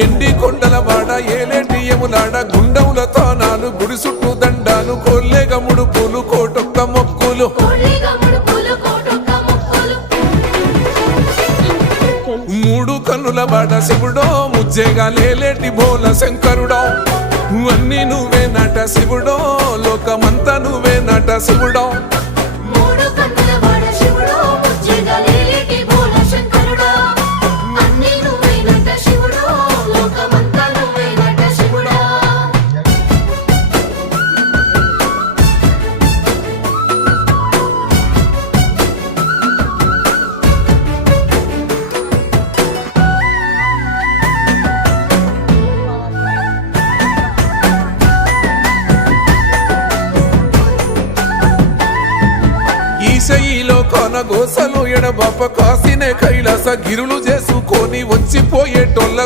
ఎండి కొండల వాడ ఏలేటి యములాడ గుండముల తానాలు గుడి చుట్టూ దండాలు కొల్లేగ ముడుపులు కోటొక్క మొక్కులు మూడు కన్నుల వాడ శివుడో ముజ్జేగా లేలేటి బోల శంకరుడో అన్ని నువ్వే నట శివుడో లోకమంతా నువ్వే నట శివుడో ఈశయిలో కొనగోసలు ఎడబాప కాసినే కైలాస గిరులు చేసుకొని వచ్చిపోయేటోళ్ళ